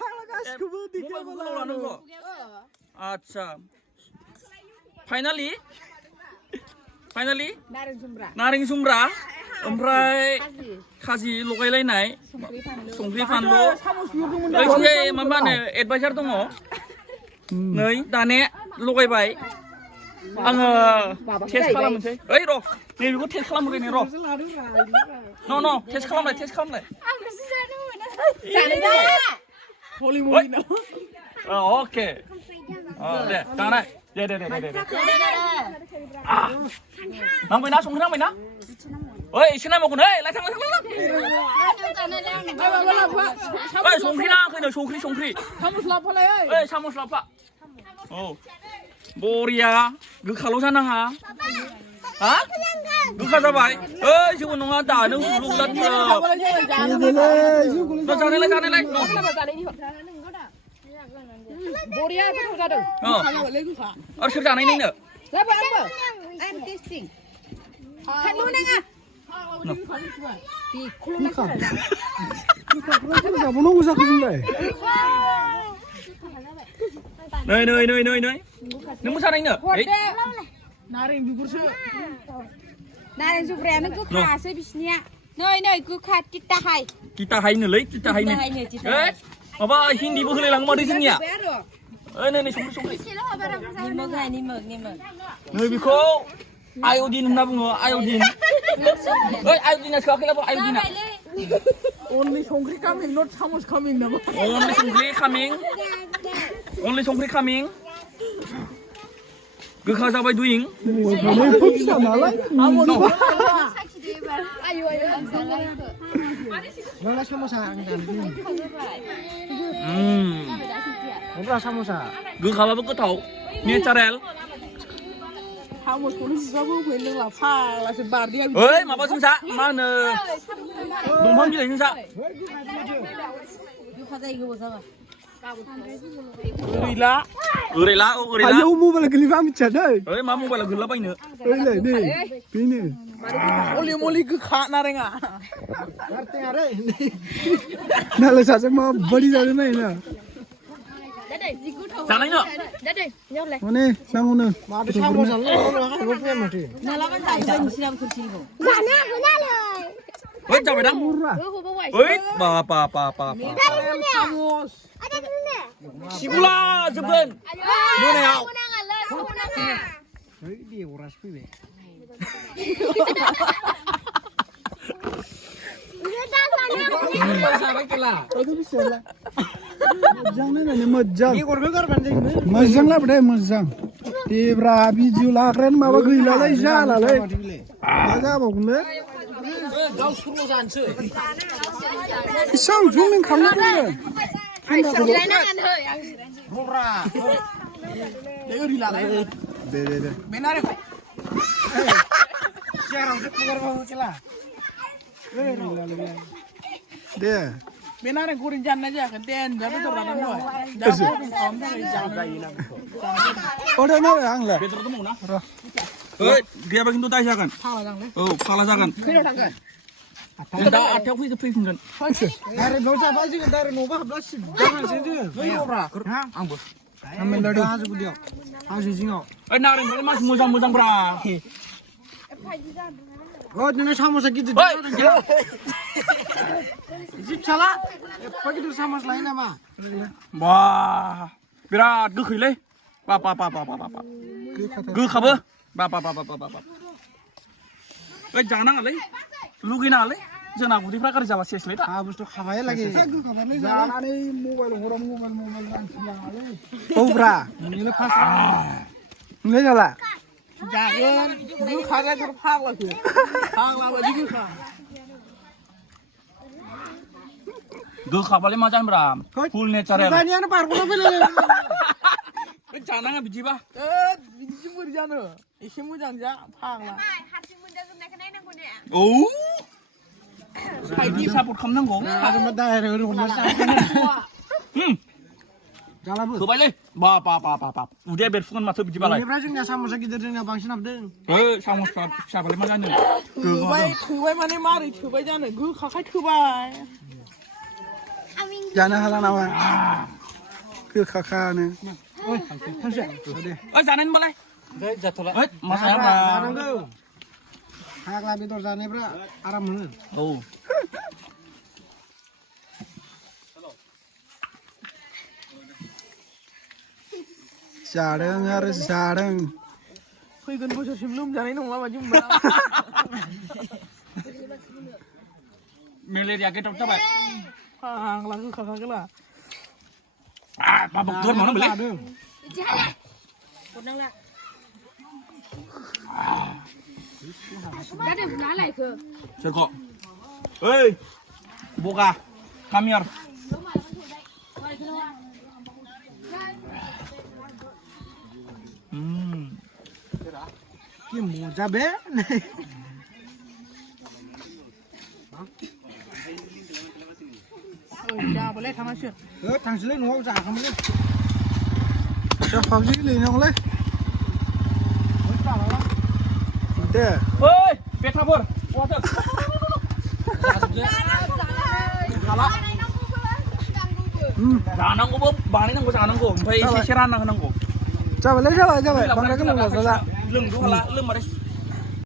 फाग्लागासिखौबो देखायाबालाय लानांगौ आच्छा फाइनालि नारें जुमब्रा ओमफ्राय खाजि लगायलायनाय संख्रि फानलु ओइथिंजाय मा होनो एडभाइजार दङ नै दाने लगायबाय आङो टेस्ट खालामनोसै ओइ र' नैबेखौ टेस्ट खालामग्रोनि र' न' टेस्ट खालामलाय अके दे जानाय दे नांबायना संख्रि नांबायना ओइ एसे नांबावगोन ओइ लाय थां ओइ संख्रि नाङाखैनो संख्रि ओइ सामस लाफा औ बरिया गोखाल' जानाङा हा गोखा जाबाय ओइ जेबो नङा दानो जानायलाय बरिया गोथाव जादों आरो सोर जानायनिनो जाबावनांगौ जाखो जोंलाय नै नों मोसानायनो नारें बिगुरसो नारें जुब्रायानो गोखासो बिसिनिया नै गोखा तिताहायनोलै तिताहायनो माबा हिन्दीबो होलायलाङो माथो जोंनिया नै संख्रि नै बेखौ आय'दिन होनना बुङो आय'दिन ओइ आय'दिना सोआखैलाबो आय'दिना only संख्रि coming not सामस coming नामा only संख्रि coming गोखा जाबाय दुइं गोखाबाबो गोथाव नेचारेल ओइ माबाजों जा मा होनो दंफां बिलाइजों जा ओरैला आयौ मबाइल गोलैबा आं मिथिया दै ओइ मा मबाइलाव गोलैलाबायनो ओइलाय नै बेनो मलि गोखा नारेङा नालाय सासे माबायदि जादों नायना जानायनो माने सांगोनो माथो साम'सालाय फैया माथो ओइ जाबाय दां ओइ बा सिबुला जोबगोन मोनायाव ओइ देवरासो फैबाय मोजां लाबोदे मोजां देब्रा भिडिअ लाग्रायानो माबा गैलालै जालालै मा जाबावगोनलै इसां जुमिन खालामनांगौ दे बे नारें गुरै जानाय जायाखै देन दा बेदर लानानै आंलाय बेदर दङ ना ओइ गैयाबा खिन्थु दाय जागोन औ फाला जागोन खैनाव थांगोन दा 8थायाव फैफिनगोन डाइरेक्ट न'आव जाबाय जोङो डाइरेक्ट न'आव हाबला सिद्दासै जोङो आंबो हाजो गुदियाव हाजो जिङाव ओइ नारेंफ्रालाय मानसि मोजां नोंना साम'सा गिदिर जिब साला एफा गिदिर साम'स लायो नामा बा बिराद गोखैलै बा गोखाबो बा ओइ जानाङालै लुगैनाङालै जोंना उदैफ्रा गाज्रि जाबा सेसलै दा बुस्थु खाबाय लागि जानानै मबाइल रांखिलाङालै औब्रा नोंनो फार्स्ट नोंलाय जाला जागोन गोखा जाथार फाग्लासो फाग्ला बायदि गोखाबालाय मा जानोब्रा फुल नेचारेल दानियानो बारग'ना फैलाय जानाङा बिदिबा बिदिसो बोरै जानो एसे मोजां जा फाग्ला औ साइडनि सापर्ट खालामनांगौ हाजोंबा डाइरेक्ट जालाबो होबायलै बा उदैया बेरफुगोन माथो बिदिबालाय बेनिफ्राय जोंनिया साम'सा गिदिर जोंनिया बांसिन हाबदों साम'सफ्रा फिसाबालाय मा जानो थोबाय माने मारै थोबाय जानो गोखाखाय थोबाय जानो हाला नामा गोखाखानो थांसै दे जानाय होनबालाय जाथ'ला मासाया जानांगौ हाग्रा बेदर जानायफ्रा आराम मोनो औ जादों आरो जादों फैगोन बोसोरसिम लोमजानाय नंला बायदि मोनबाय मेलेरिया गेटआव जाबाय फाग्ला गोखाखागोला बाबा गोर मानो बेलाय सोरखौ ओइ बगा कामियार কি মজা বে जाबालाय थांनांसिगोन थांसैलै न'आव जाखांबाय 자 밥지 लेनांगौलै दे ओइ बेटाफोर वाटार जानांगौबो बानायनांगौ जानांगौ ओमफ्राय एसे एसे रानना होनांगौ जाबाय बांद्राय गोलाव जाला लोंदो हाला लोंबाथाय